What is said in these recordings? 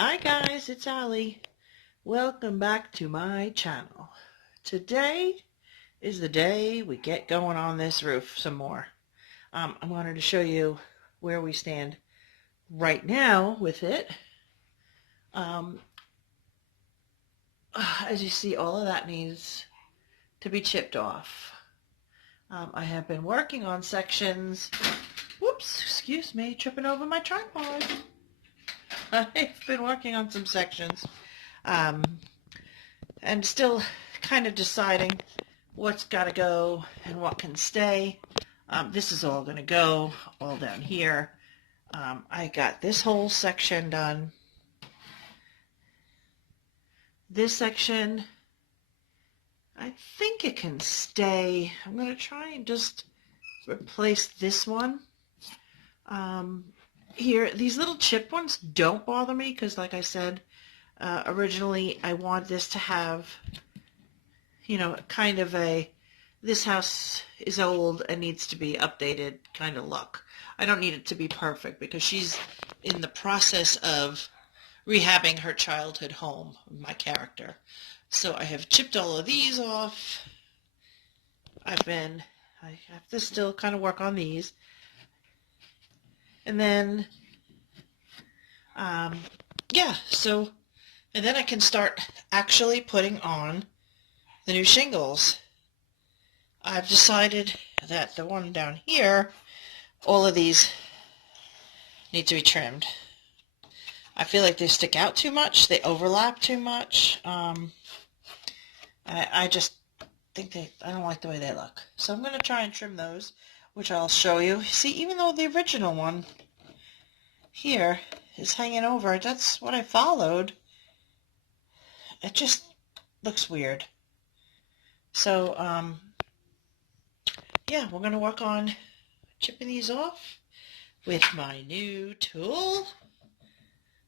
Hi guys, it's Alli. Welcome back to my channel. Today is the day we get going on this roof some more. I wanted to show you where we stand right now with it. As you see, all of that needs to be chipped off. I have been working on sections. Whoops, excuse me, tripping over my tripod. I've been working on some sections and still kind of deciding what's got to go and what can stay. This is all going to go all down here. I got this whole section done. This section, I think it can stay. I'm going to try and just replace this one. Here, these little chip ones don't bother me because, like I said, originally I want this to have, kind of a, this house is old and needs to be updated kind of look. I don't need it to be perfect because she's in the process of rehabbing her childhood home, my character. So I have chipped all of these off. I have to still kind of work on these. And then, and then I can start actually putting on the new shingles. I've decided that the one down here, all of these need to be trimmed. I feel like they stick out too much, they overlap too much. I just think I don't like the way they look. So I'm going to try and trim those, which I'll show you. See, even though the original one here is hanging over, that's what I followed. It just looks weird. So, yeah, we're going to work on chipping these off with my new tool,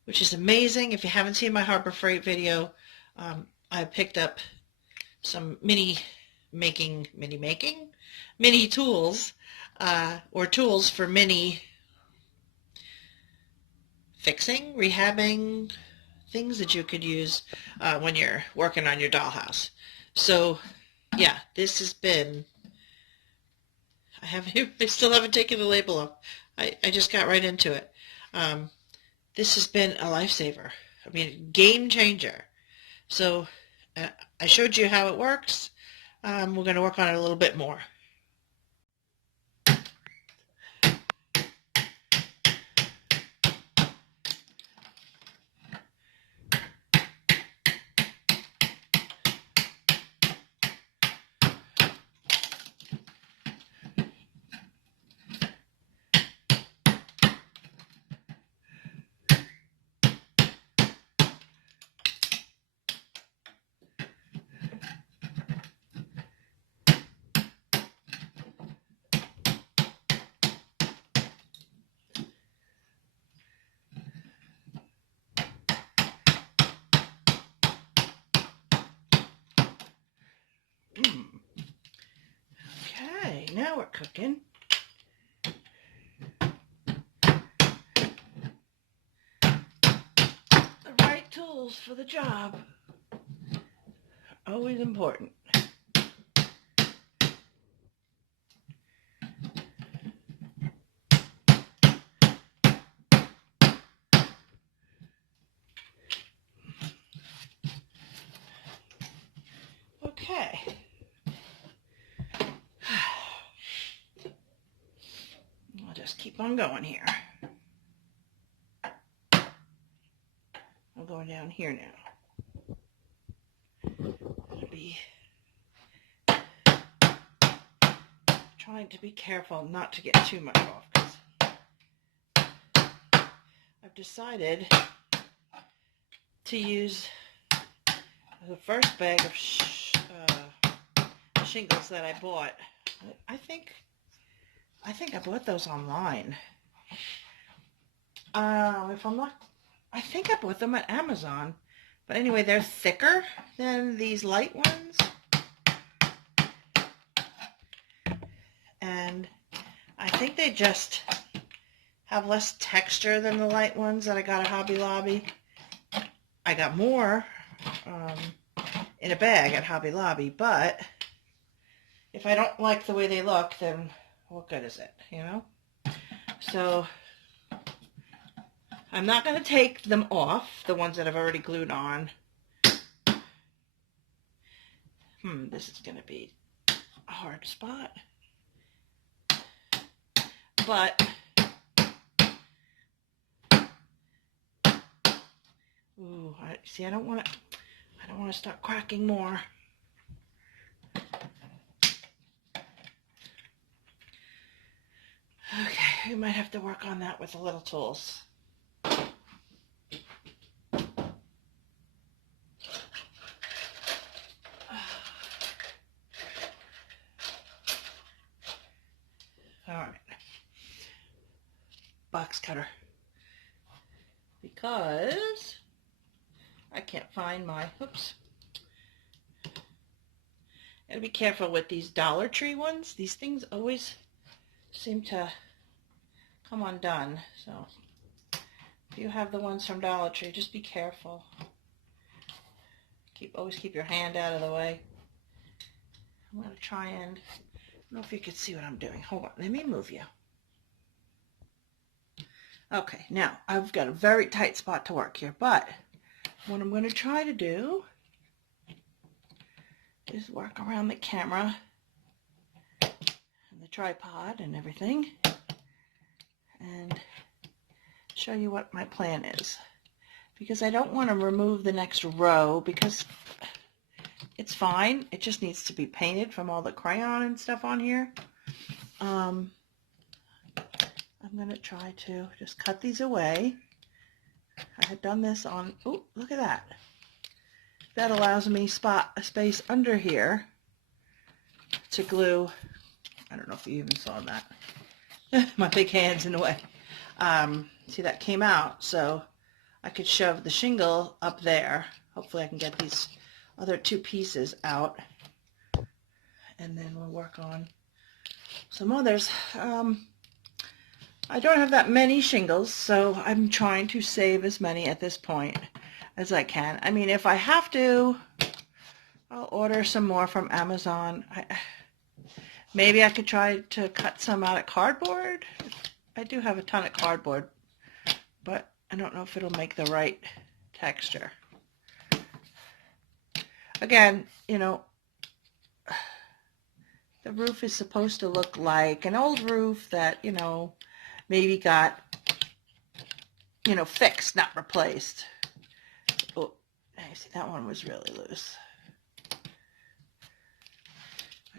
which is amazing. If you haven't seen my Harbor Freight video, I picked up some mini tools, or tools for mini fixing, rehabbing, things that you could use when you're working on your dollhouse. So, yeah, this has been, I still haven't taken the label off. I just got right into it. This has been a lifesaver. I mean, game changer. So, I showed you how it works. We're going to work on it a little bit more. Okay, now we're cooking. The right tools for the job. Always important. Okay. I'll just keep on going here. I'm going down here now. I'll be trying to be careful not to get too much off because I've decided to use the first bag of shingles that I bought. I think I bought those online. If I'm not, I think I bought them at Amazon. But anyway, they're thicker than these light ones. And I think they just have less texture than the light ones that I got at Hobby Lobby. I got more in a bag at Hobby Lobby, but if I don't like the way they look, then what good is it, you know? So I'm not going to take them off, the ones that I've already glued on. This is going to be a hard spot. But ooh, see, I don't want to start cracking more. Okay, we might have to work on that with the little tools. All right, box cutter, because I can't find my, oops. Gotta be careful with these Dollar Tree ones. These things always seem to come undone. So if you have the ones from Dollar Tree, just be careful. Always keep your hand out of the way. I'm gonna try and, I don't know if you can see what I'm doing. Hold on, let me move you. Okay, now I've got a very tight spot to work here, but what I'm going to try to do is work around the camera and the tripod and everything and show you what my plan is, because I don't want to remove the next row because it's fine. It just needs to be painted from all the crayon and stuff on here. I'm going to try to just cut these away. I had done this on, oh, look at that. That allows me a space under here to glue. I don't know if you even saw that. My big hand's in the way. See, that came out, so I could shove the shingle up there. Hopefully I can get these other two pieces out, and then we'll work on some others. I don't have that many shingles, so I'm trying to save as many at this point as I can. I mean, if I have to, I'll order some more from Amazon. Maybe I could try to cut some out of cardboard. I do have a ton of cardboard, but I don't know if it'll make the right texture. Again, you know, the roof is supposed to look like an old roof that, you know, maybe got, you know, fixed, not replaced. Oh, I see that one was really loose. I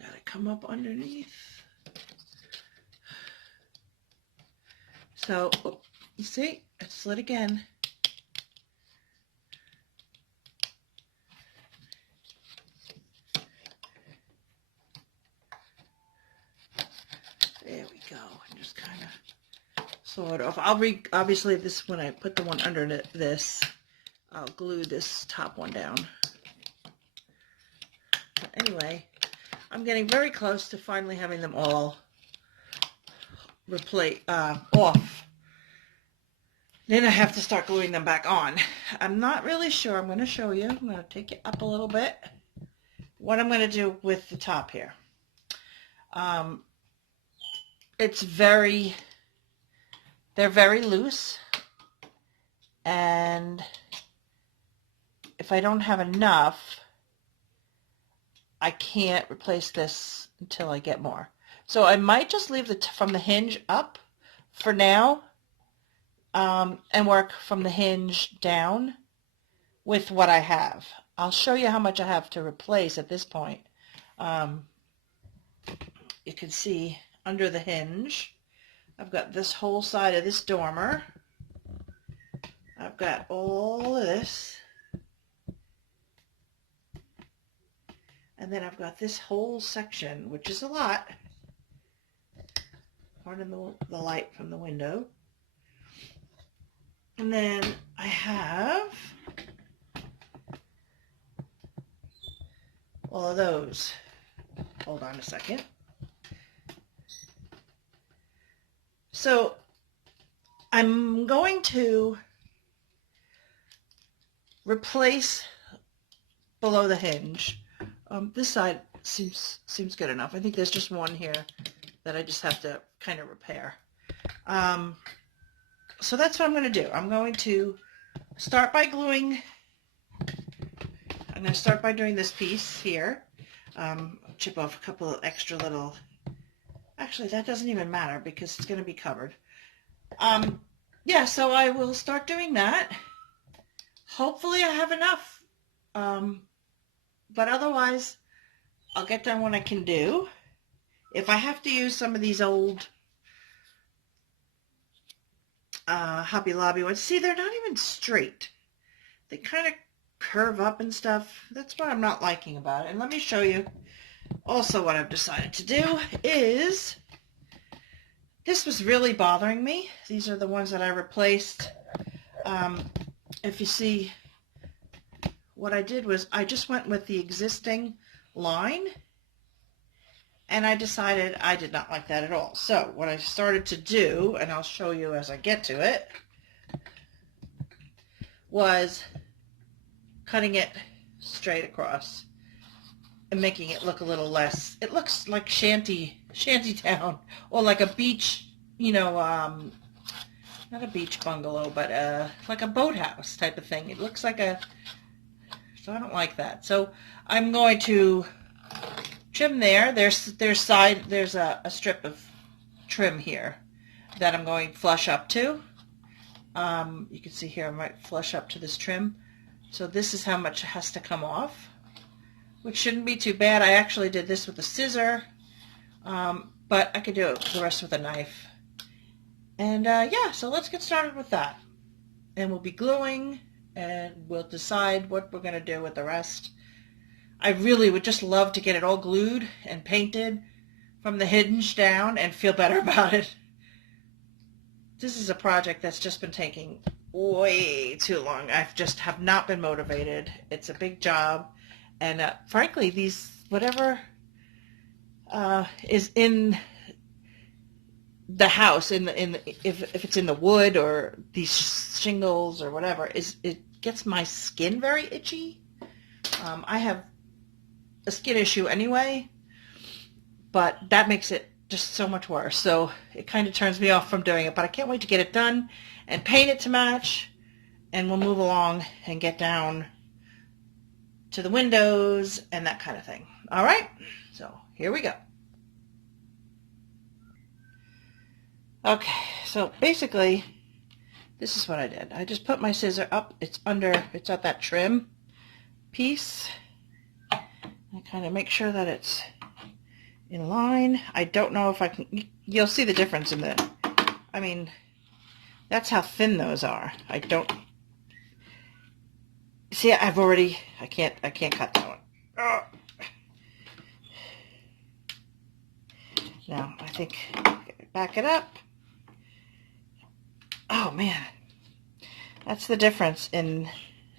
gotta come up underneath. So, oh, you see, it slid again. There we go. And just kind of sort of. Obviously this, when I put the one under this, I'll glue this top one down. But anyway, I'm getting very close to finally having them all off. Then I have to start gluing them back on. I'm not really sure. I'm going to show you. I'm going to take it up a little bit. What I'm going to do with the top here. They're very loose, and if I don't have enough, I can't replace this until I get more. So I might just leave from the hinge up for now, and work from the hinge down with what I have. I'll show you how much I have to replace at this point. You can see under the hinge, I've got this whole side of this dormer. I've got all of this. And then I've got this whole section, which is a lot. Pardon the light from the window. And then I have all of those. Hold on a second. So I'm going to replace below the hinge. This side seems good enough. I think there's just one here that I just have to kind of repair. So that's what I'm going to do. I'm going to start by gluing. I'm going to start by doing this piece here. Chip off a couple of extra little. Actually, that doesn't even matter because it's going to be covered. Yeah, so I will start doing that. Hopefully I have enough. But otherwise, I'll get done what I can do. If I have to use some of these old Hobby Lobby ones, see, they're not even straight. They kind of curve up and stuff. That's what I'm not liking about it. And let me show you also what I've decided to do is, this was really bothering me. These are the ones that I replaced. If you see, what I did was I just went with the existing line, and I decided I did not like that at all. So what I started to do, and I'll show you as I get to it, was cutting it straight across and making it look a little less. It looks like shanty town, or like a beach, you know, not a beach bungalow, but like a boathouse type of thing. It looks like a, so I don't like that. So I'm going to trim there. There's a strip of trim here that I'm going flush up to. You can see here I might flush up to this trim. So this is how much has to come off, which shouldn't be too bad. I actually did this with a scissor, but I could do the rest with a knife. And yeah, so let's get started with that. And we'll be gluing, and we'll decide what we're going to do with the rest. I really would just love to get it all glued and painted from the hinge down and feel better about it. This is a project that's just been taking way too long. I just have not been motivated. It's a big job. And frankly, these, whatever is in the house, if it's in the wood or these shingles or whatever, it gets my skin very itchy. I have a skin issue anyway, but that makes it just so much worse. So it kind of turns me off from doing it, but I can't wait to get it done and paint it to match, and we'll move along and get down to the windows and that kind of thing. All right, so here we go. Okay, so basically this is what I did. I just put my scissor up. It's at that trim piece. I kind of make sure that it's in line. I don't know if I can, you'll see the difference in the, I mean, that's how thin those are. I don't, see, I can't cut that one. Oh. Now, I think, back it up. Oh man, that's the difference in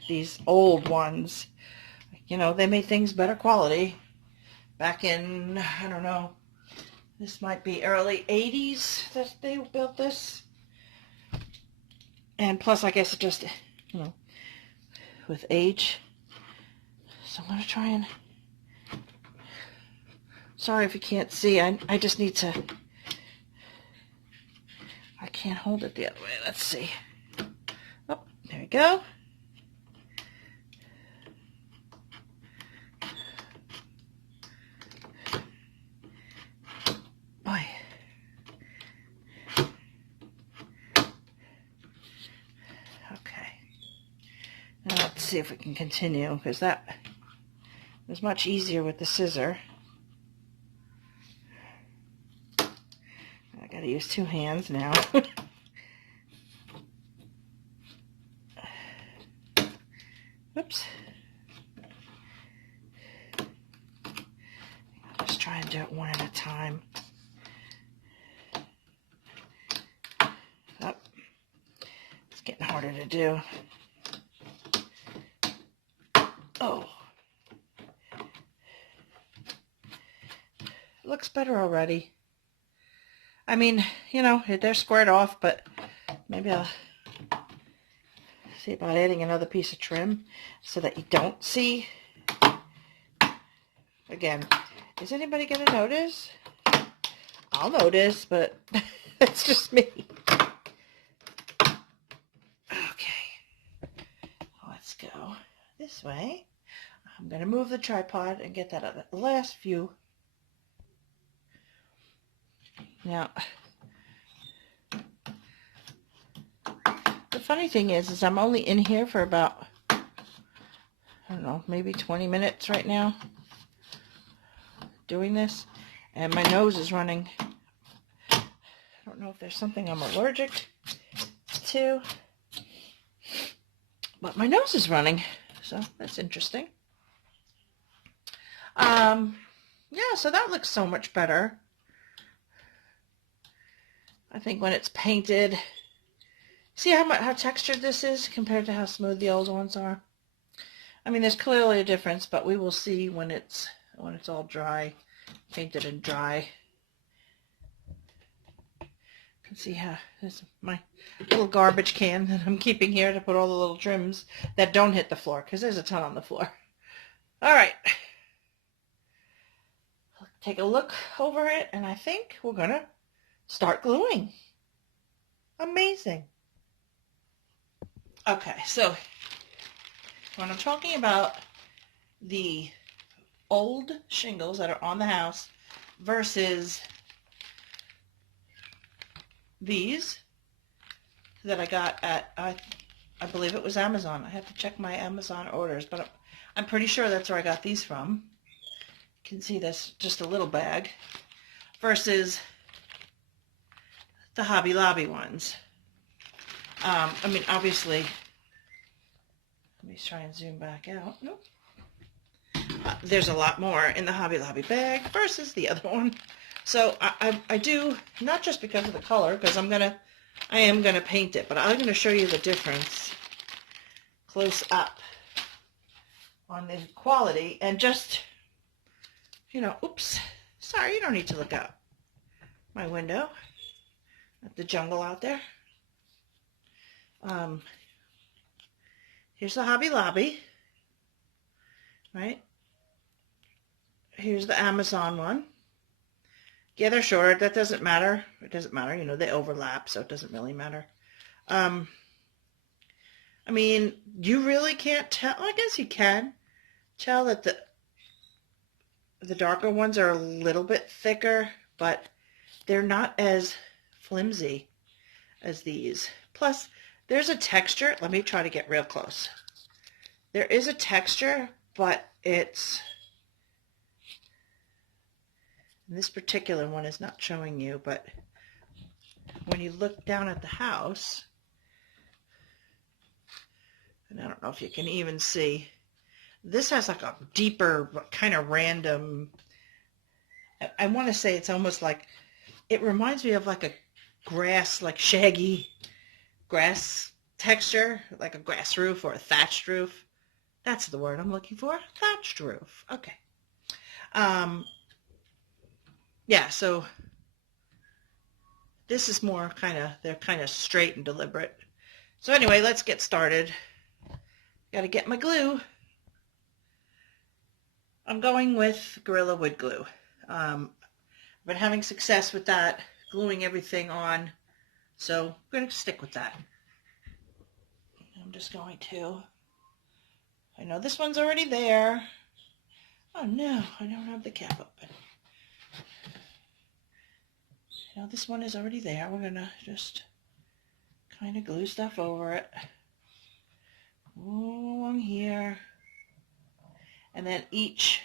these old ones. You know, they made things better quality back in, I don't know, this might be early 80s that they built this. And plus, I guess it just, you know, with age. So I'm going to try and, sorry if you can't see, I just need to, I can't hold it the other way. Let's see. Oh, there we go. Boy. Okay. Now let's see if we can continue, because that was much easier with the scissor. I gotta use two hands now. Whoops. I'll just try and do it one at a time. Oh, it's getting harder to do. Oh. Looks better already. I mean, you know, they're squared off, but maybe I'll see about adding another piece of trim so that you don't see. Again, is anybody going to notice? I'll notice, but that's just me. Okay, let's go this way. I'm going to move the tripod and get that other last view. Now, the funny thing is I'm only in here for about, I don't know, maybe 20 minutes right now doing this, and my nose is running. I don't know if there's something I'm allergic to, but my nose is running, so that's interesting. Yeah, so that looks so much better. I think when it's painted, see how textured this is compared to how smooth the old ones are? I mean, there's clearly a difference, but we will see when it's all dry, painted and dry. You can see how this is my little garbage can that I'm keeping here to put all the little trims that don't hit the floor, because there's a ton on the floor. All right. Take a look over it, and I think we're going to start gluing. Amazing. Okay, so when I'm talking about the old shingles that are on the house versus these that I got at, I believe it was Amazon. I have to check my Amazon orders, but I'm pretty sure that's where I got these from. You can see that's just a little bag versus the Hobby Lobby ones. I mean, obviously, let me try and zoom back out. Nope. There's a lot more in the Hobby Lobby bag versus the other one. So I do, not just because of the color, because I am gonna paint it, but I'm gonna show you the difference close up on the quality, and just, you know, oops, sorry, you don't need to look out my window at the jungle out there. Here's the Hobby Lobby, right? Here's the Amazon one. Yeah, they're shorter. That doesn't matter. It doesn't matter. You know, they overlap, so it doesn't really matter. I mean, you really can't tell. I guess you can tell that the darker ones are a little bit thicker, but they're not as flimsy as these. Plus, there's a texture. Let me try to get real close. There is a texture, but it's... this particular one is not showing you, but when you look down at the house, and I don't know if you can even see, this has like a deeper, kind of random, I want to say it's almost like, it reminds me of like a grass, like shaggy grass texture, like a grass roof or a thatched roof. That's the word I'm looking for, thatched roof. Okay. Yeah, so this is more they're kind of straight and deliberate. So anyway, let's get started. Got to get my glue. I'm going with Gorilla Wood Glue. I've been having success with that, gluing everything on, so I'm going to stick with that. I'm just going to, I know this one's already there. Oh no, I don't have the cap open. Now this one is already there. We're going to just kind of glue stuff over it. Along here. And then each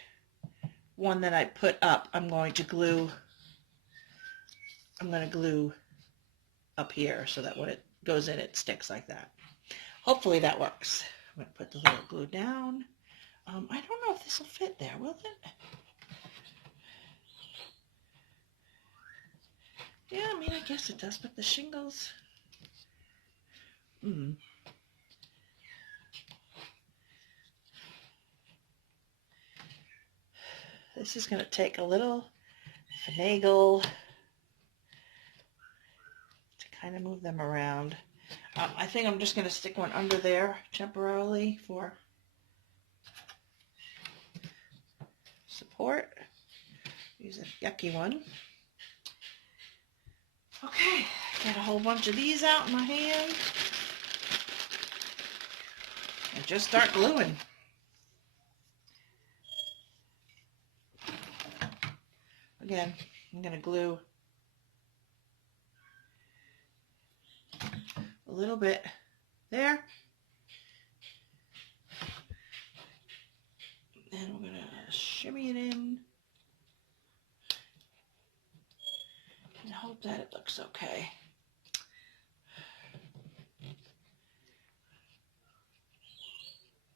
one that I put up, I'm going to glue up here so that when it goes in, it sticks like that. Hopefully that works. I'm going to put the little glue down. I don't know if this will fit there, will it? Yeah, I mean, I guess it does, but the shingles... This is going to take a little finagle to kind of move them around. I think I'm just going to stick one under there temporarily for support. Use a yucky one. Okay, got a whole bunch of these out in my hand. And just start gluing. Again, I'm going to glue a little bit there. And we're going to shimmy it in. And hope that it looks okay.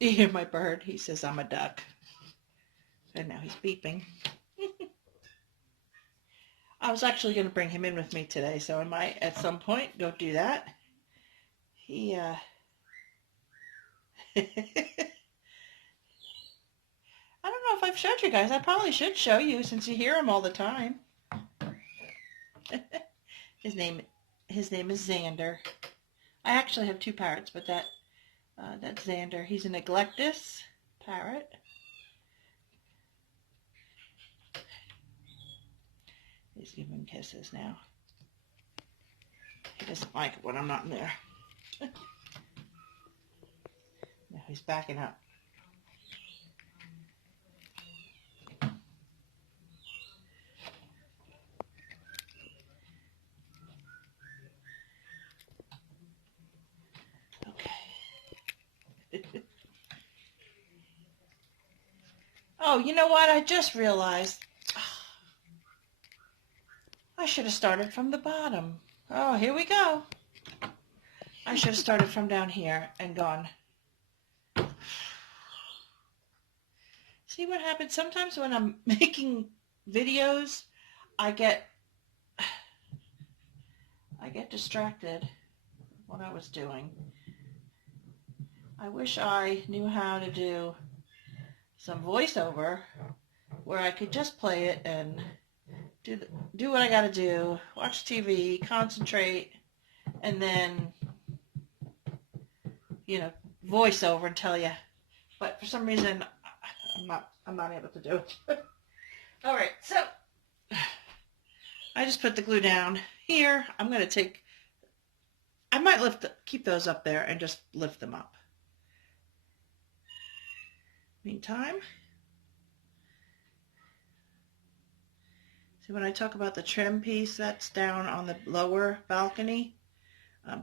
You hear my bird? He says I'm a duck. And now he's beeping. I was actually going to bring him in with me today, so I might at some point go do that. He, I don't know if I've showed you guys. I probably should show you since you hear him all the time. His name is Xander. I actually have two parrots, but that's Xander. He's a neglectus parrot. He's giving kisses now. He doesn't like it when I'm not in there. Now he's backing up. Okay. Oh, you know what? I just realized I should have started from the bottom. Oh, here we go. I should have started from down here and gone. See what happens? Sometimes when I'm making videos, I get distracted with what I was doing. I wish I knew how to do some voiceover where I could just play it and do what I got to do, watch TV, concentrate, and then, voice over and tell you. But for some reason, I'm not able to do it. All right, so I just put the glue down here. I'm going to I might keep those up there and just lift them up. Meantime, see when I talk about the trim piece, that's down on the lower balcony.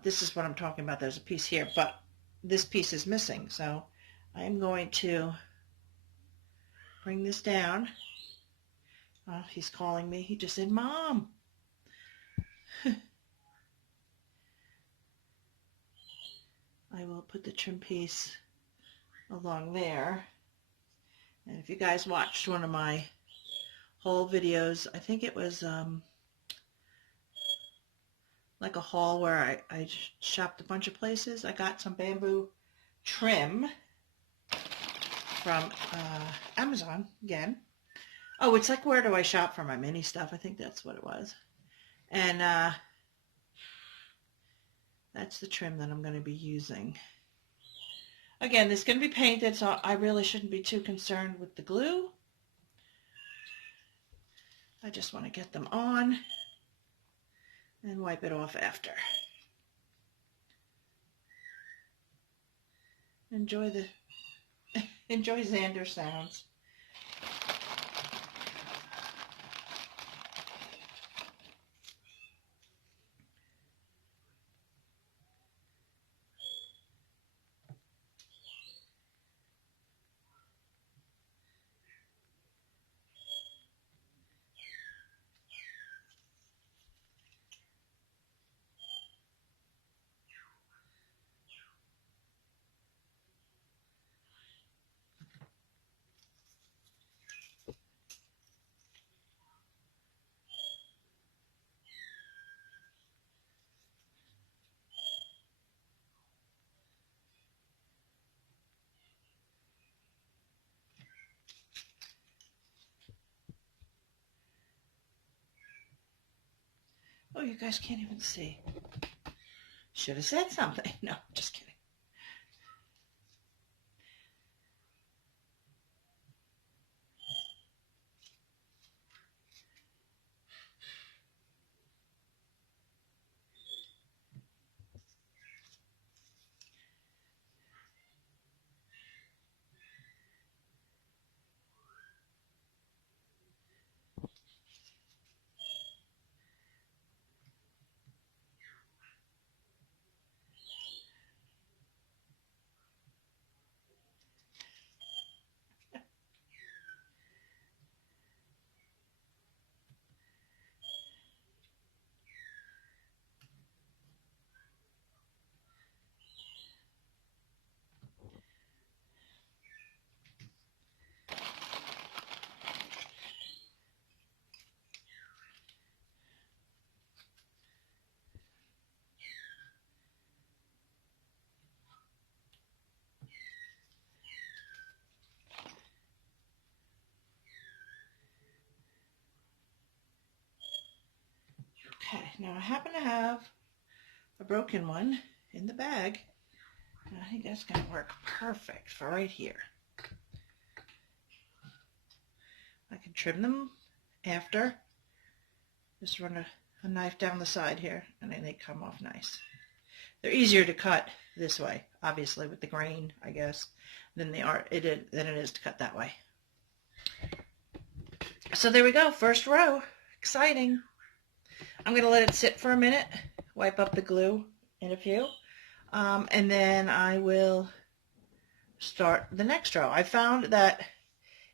This is what I'm talking about. There's a piece here, but this piece is missing. So I'm going to bring this down. Oh, he's calling me. He just said, Mom. I will put the trim piece along there. And if you guys watched one of my haul videos, I think it was like a haul where I shopped a bunch of places. I got some bamboo trim from Amazon again. Oh, it's like where do I shop for my mini stuff? I think that's what it was. And that's the trim that I'm going to be using. Again, this is going to be painted, so I really shouldn't be too concerned with the glue. I just want to get them on and wipe it off after. Enjoy Xander sounds. Oh, you guys can't even see. Should have said something. No, just kidding. Okay, now I happen to have a broken one in the bag. And I think that's going to work perfect for right here. I can trim them after. Just run a knife down the side here, and then they come off nice. They're easier to cut this way, obviously, with the grain, I guess, than it is to cut that way. So there we go, first row. Exciting. I'm going to let it sit for a minute, wipe up the glue in a few, and then I will start the next row. I found that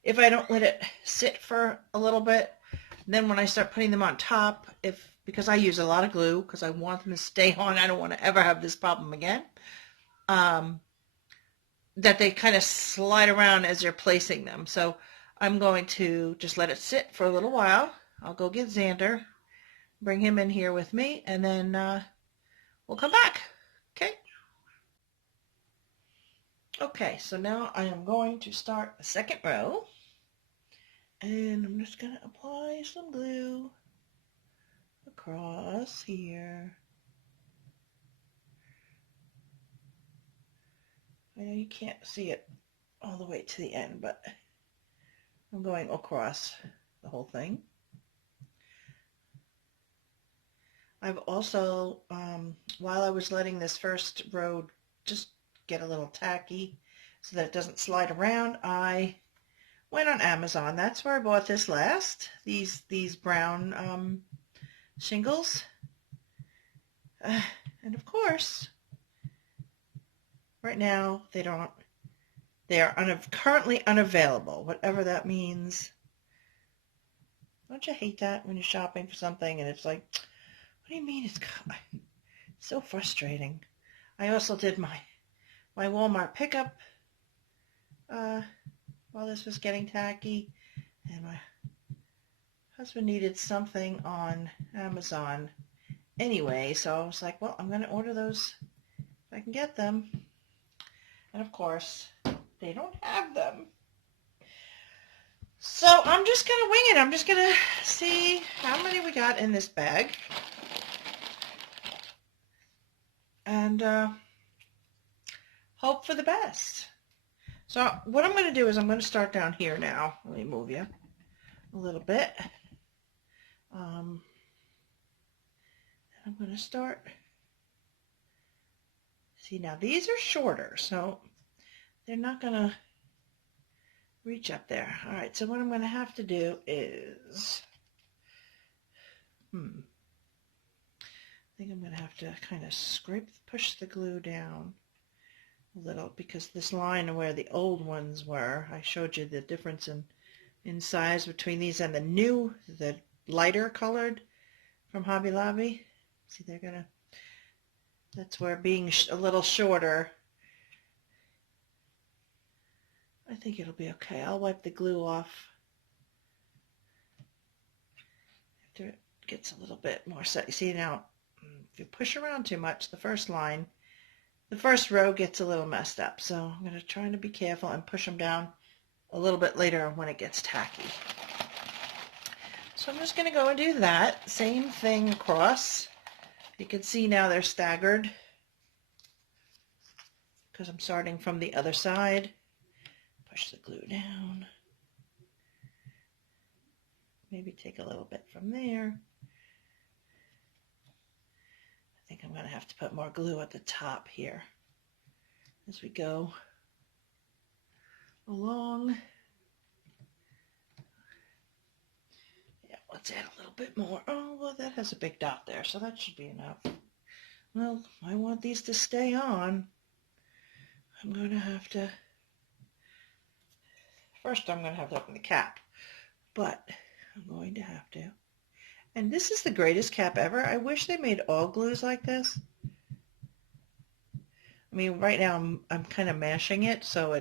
if I don't let it sit for a little bit, then when I start putting them on top, because I use a lot of glue, because I want them to stay on, I don't want to ever have this problem again, that they kind of slide around as you're placing them. So I'm going to just let it sit for a little while. I'll go get Xander, bring him in here with me, and then we'll come back. Okay? Okay, so now I am going to start the second row. And I'm just going to apply some glue across here. I know you can't see it all the way to the end, but I'm going across the whole thing. I've also, while I was letting this first row just get a little tacky so that it doesn't slide around, I went on Amazon. That's where I bought this last. These brown shingles. And of course, right now they are currently unavailable, whatever that means. Don't you hate that when you're shopping for something and it's like, what do you mean it's so frustrating? I also did my Walmart pickup while this was getting tacky, and my husband needed something on Amazon anyway, so I was like, well, I'm going to order those if I can get them. And of course, they don't have them. So I'm just going to wing it. I'm just going to see how many we got in this bag. And hope for the best. So what I'm going to do is I'm going to start down here now. Let me move you a little bit. I'm going to start. See, now these are shorter, so they're not going to reach up there. All right, so what I'm going to have to do is, I think I'm going to have to kind of push the glue down a little, because this line where the old ones were, I showed you the difference in size between these and the lighter colored from Hobby Lobby. See, that's where being a little shorter, I think it'll be okay. I'll wipe the glue off after it gets a little bit more set. You see now, if you push around too much, the first row gets a little messed up. So I'm going to try to be careful and push them down a little bit later when it gets tacky. So I'm just going to go and do that. Same thing across. You can see now they're staggered. because I'm starting from the other side. Push the glue down. Maybe take a little bit from there. I think I'm going to have to put more glue at the top here as we go along. Yeah, let's add a little bit more. Oh, well, that has a big dot there, so that should be enough. Well, I want these to stay on. I'm going to have to, first I'm going to have to open the cap, but I'm going to have to. And this is the greatest cap ever. I wish they made all glues like this. I mean, right now I'm kind of mashing it, so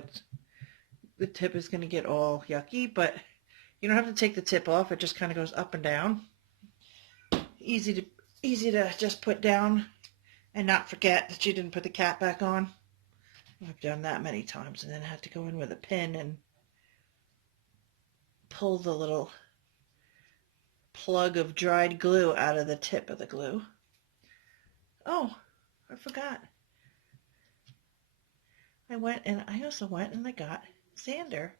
the tip is going to get all yucky, but you don't have to take the tip off. It just kind of goes up and down. Easy to just put down and not forget that you didn't put the cap back on. I've done that many times, and then I had to go in with a pin and pull the little plug of dried glue out of the tip of the glue. Oh, I forgot. I also went and I got Xander.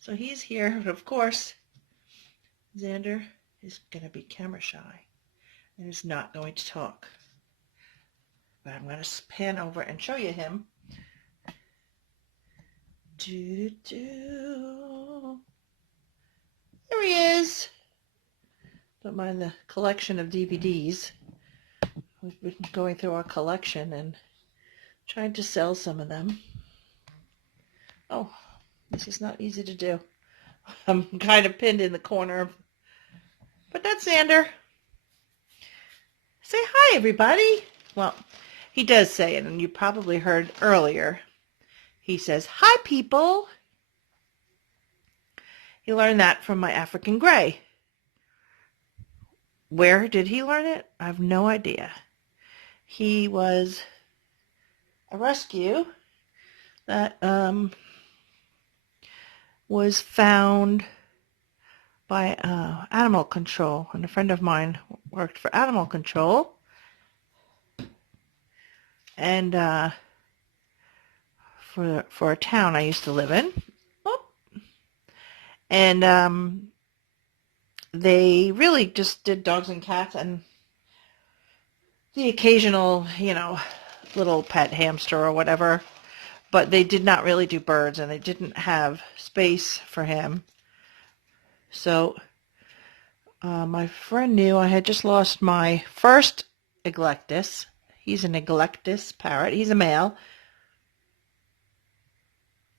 So he's here, but of course, Xander is going to be camera shy and is not going to talk. But I'm going to pan over and show you him. There he is. Don't mind the collection of DVDs. We've been going through our collection and trying to sell some of them. Oh, this is not easy to do. I'm kind of pinned in the corner. But that's Xander. Say hi, everybody. Well, he does say it, and you probably heard earlier. He says, hi, people. He learned that from my African Grey. Where did he learn it? I have no idea. He was a rescue that was found by animal control, and a friend of mine worked for animal control, and for a town I used to live in. And they really just did dogs and cats and the occasional, little pet hamster or whatever. But they did not really do birds, and they didn't have space for him. So my friend knew I had just lost my first Eclectus. He's an Eclectus parrot. He's a male.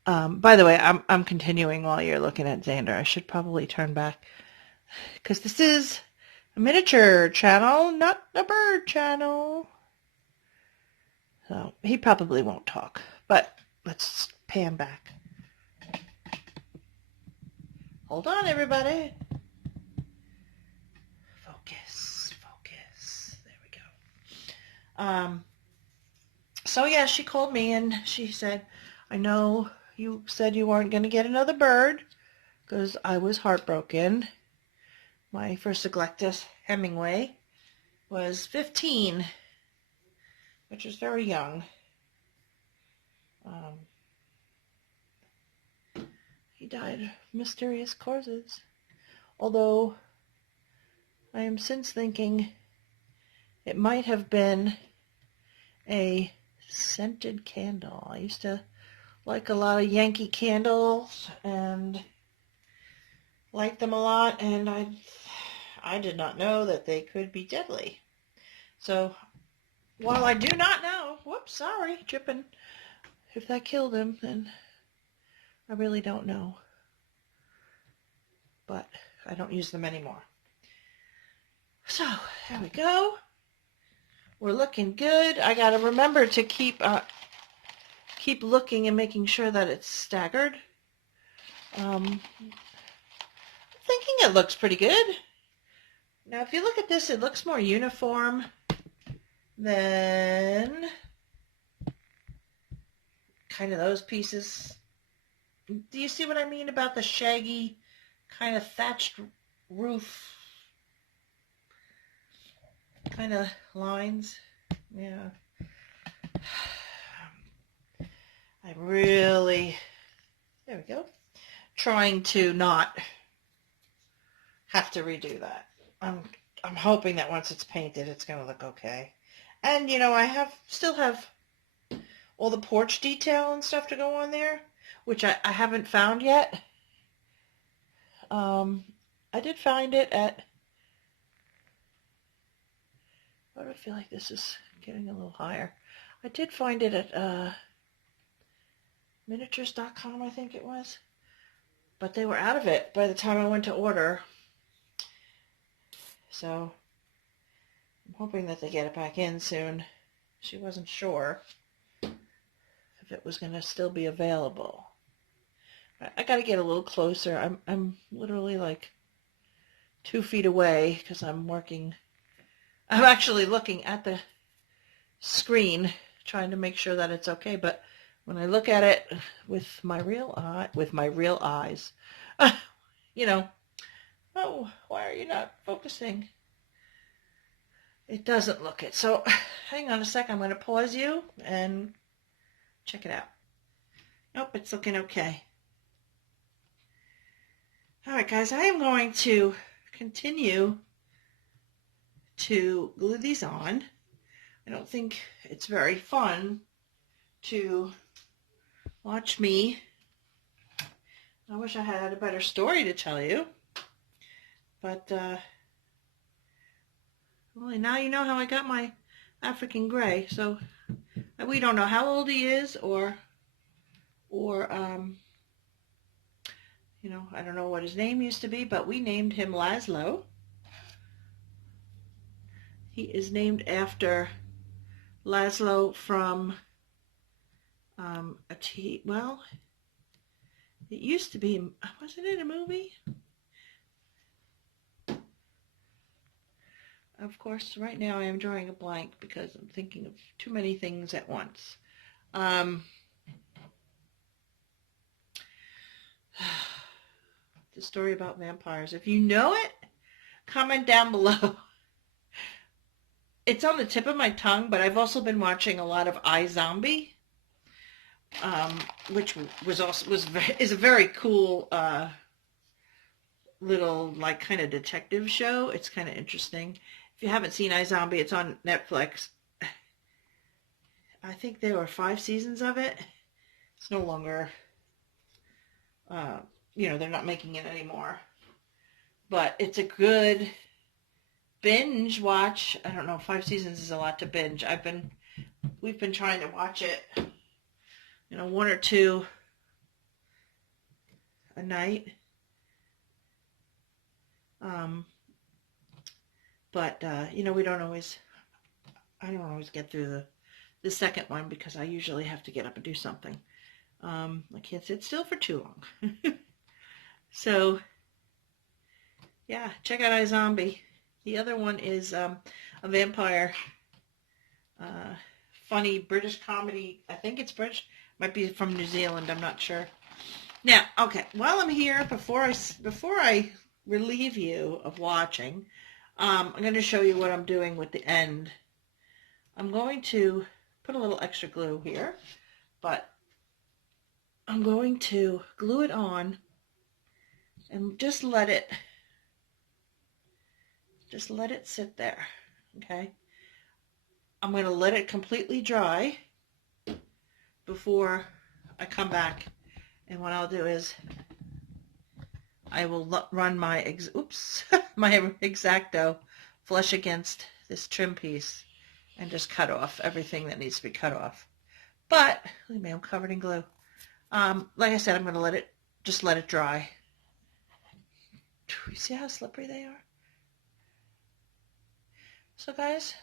By the way, I'm continuing while you're looking at Xander. I should probably turn back because this is a miniature channel, not a bird channel. So he probably won't talk, but let's pan back. Hold on, everybody. Focus. There we go. So yeah, she called me and she said, I know you said you weren't going to get another bird because I was heartbroken. My first Eclectus, Hemingway, was 15, which is very young. He died of mysterious causes. Although I am since thinking it might have been a scented candle. I used to like a lot of Yankee candles and liked them a lot, and I did not know that they could be deadly. So while I do not know, whoops, sorry, tripping, if that killed him, then I really don't know. But I don't use them anymore. So there we go. We're looking good. I gotta remember to keep looking and making sure that it's staggered. I'm thinking it looks pretty good. Now, if you look at this, it looks more uniform than kind of those pieces. Do you see what I mean about the shaggy kind of thatched roof kind of lines? Yeah. I'm really, there we go, trying to not have to redo that. I'm hoping that once it's painted, it's going to look okay. And, you know, I still have all the porch detail and stuff to go on there, which I haven't found yet. I did find it at, why do I feel like this is getting a little higher? I did find it at miniatures.com, I think it was. But they were out of it by the time I went to order. So I'm hoping that they get it back in soon. She wasn't sure if it was going to still be available. I got to get a little closer. I'm literally like 2 feet away because I'm working. I'm actually looking at the screen trying to make sure that it's okay. But when I look at it with my real eyes, you know, oh, why are you not focusing? It doesn't look it. So hang on a sec. I'm going to pause you and check it out. Nope, it's looking okay. All right, guys, I am going to continue to glue these on. I don't think it's very fun to watch me. I wish I had a better story to tell you. But, well, now you know how I got my African gray. So we don't know how old he is or you know, I don't know what his name used to be, but we named him Laszlo. He is named after Laszlo from well, it used to be, wasn't it a movie? Of course, right now I am drawing a blank because I'm thinking of too many things at once. The story about vampires. If you know it, comment down below. It's on the tip of my tongue, but I've also been watching a lot of iZombie, which is a very cool little like kind of detective show. It's kind of interesting. If you haven't seen iZombie, it's on Netflix. I think there were 5 seasons of it. It's no longer, you know, they're not making it anymore. But it's a good binge watch. I don't know, 5 seasons is a lot to binge. We've been trying to watch it, you know, 1 or 2 a night. But you know, I don't always get through the second one because I usually have to get up and do something. I can't sit still for too long. So, yeah, check out iZombie. The other one is a vampire, funny British comedy. I think it's British. Might be from New Zealand. I'm not sure. Now, okay, while I'm here, before I relieve you of watching, I'm going to show you what I'm doing with the end. I'm going to put a little extra glue here, but I'm going to glue it on and just let it sit there, okay? I'm going to let it completely dry before I come back, and what I'll do is I will run my my X-Acto flush against this trim piece and just cut off everything that needs to be cut off. But look at me, I'm covered in glue. Like I said, I'm going to just let it dry. You see how slippery they are? So guys,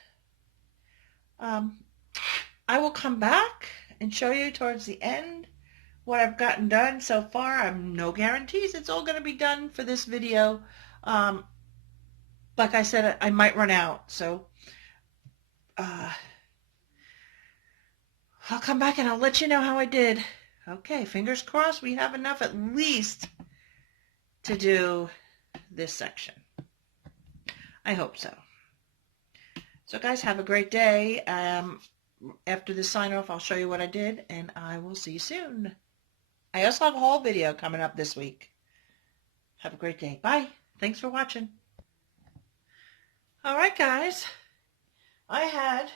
I will come back and show you towards the end what I've gotten done so far. I'm no guarantees it's all going to be done for this video. Like I said, I might run out, so I'll come back and I'll let you know how I did. Okay, fingers crossed we have enough at least to do this section. I hope so. So guys, have a great day. after this sign off, I'll show you what I did, and I will see you soon. I also have a haul video coming up this week. Have a great day. Bye. Thanks for watching. All right, guys. I had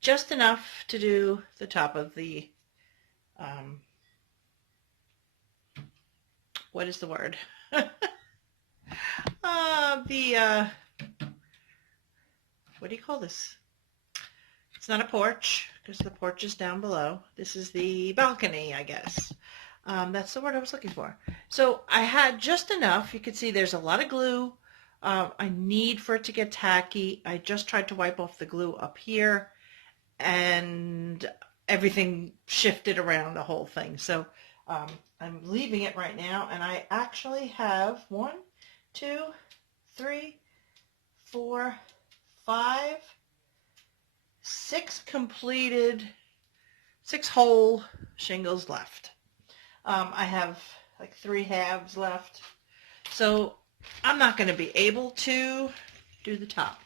just enough to do the top of the, what is the word? What do you call this? It's not a porch, because the porch is down below. This is the balcony, I guess. That's the word I was looking for. So I had just enough. You can see there's a lot of glue. I need for it to get tacky. I just tried to wipe off the glue up here, and everything shifted around the whole thing. So I'm leaving it right now, and I actually have 1, 2, 3, 4, 5, 6 completed, 6 whole shingles left. I have like 3 halves left, so I'm not going to be able to do the top.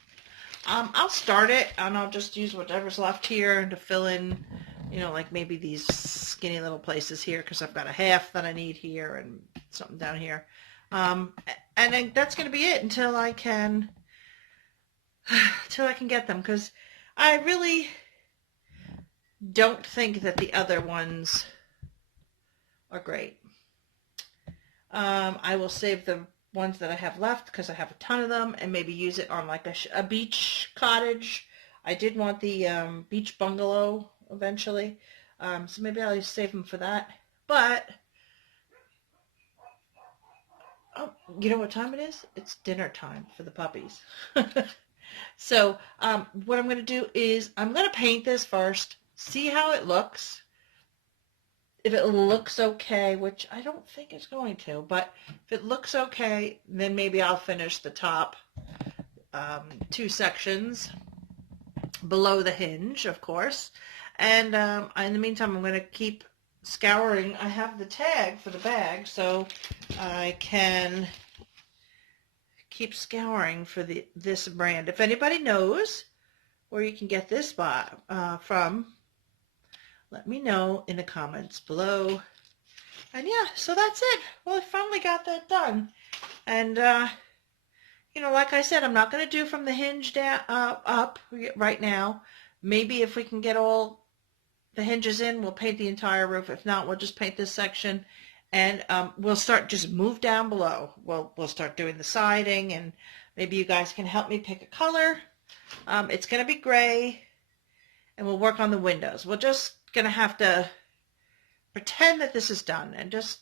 I'll start it, and I'll just use whatever's left here to fill in, you know, like maybe these skinny little places here, because I've got a half that I need here and something down here. And then that's going to be it until I can get them, because I really don't think that the other ones are great. I will save the ones that I have left, because I have a ton of them, and maybe use it on like a beach cottage. I did want the beach bungalow eventually, so maybe I'll just save them for that. But oh, you know what time it is? It's dinner time for the puppies. So what I'm going to do is I'm going to paint this first, see how it looks. If it looks okay, which I don't think it's going to, but if it looks okay, then maybe I'll finish the top 2 sections below the hinge, of course. And in the meantime, I'm going to keep scouring. I have the tag for the bag, so I can keep scouring for this brand. If anybody knows where you can get this from, let me know in the comments below. And yeah, so that's it. Well, I finally got that done. And, you know, like I said, I'm not going to do from the hinge down, up right now. Maybe if we can get all the hinges in, we'll paint the entire roof. If not, we'll just paint this section. And we'll start, just move down below. We'll start doing the siding, and maybe you guys can help me pick a color. It's going to be gray, and we'll work on the windows. We're just going to have to pretend that this is done and just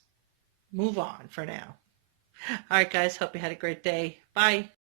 move on for now. All right, guys. Hope you had a great day. Bye.